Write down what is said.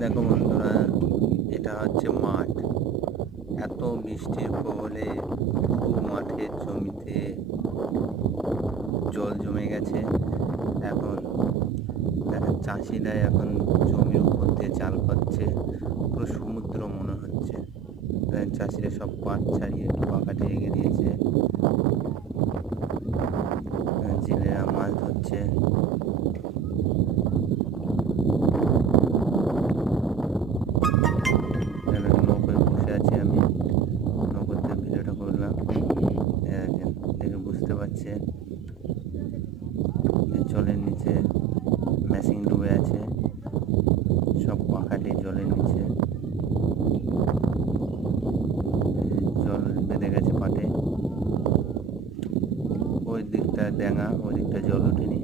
দেখো বন্ধুরা, এটা হচ্ছে মাঠ। এত বৃষ্টির ফলে পুরো মাঠের জমিতে জল জমে গেছে। এখন দেখেন চাষিরা এখন জমির উপর দিয়ে জাল পাচ্ছে, পুরো সমুদ্র মনে হচ্ছে। দেখেন চাষিরা সব পাট ছাড়িয়ে পাকা রেখে দিয়েছে। জেলেরা মাছ ধরছে। নৌকোয় বসে আছি আমি, নৌকোতে ভিডিওটা করলাম। দেখে বুঝতে পারছে জলের নিচে মেশিন ডুবে আছে, সব পাখাটি জলের নিচে। জল বেঁধে গেছে পাটে, ওই দিকটা ড্যাঙা, ওই দিকটা জল ওঠেনি।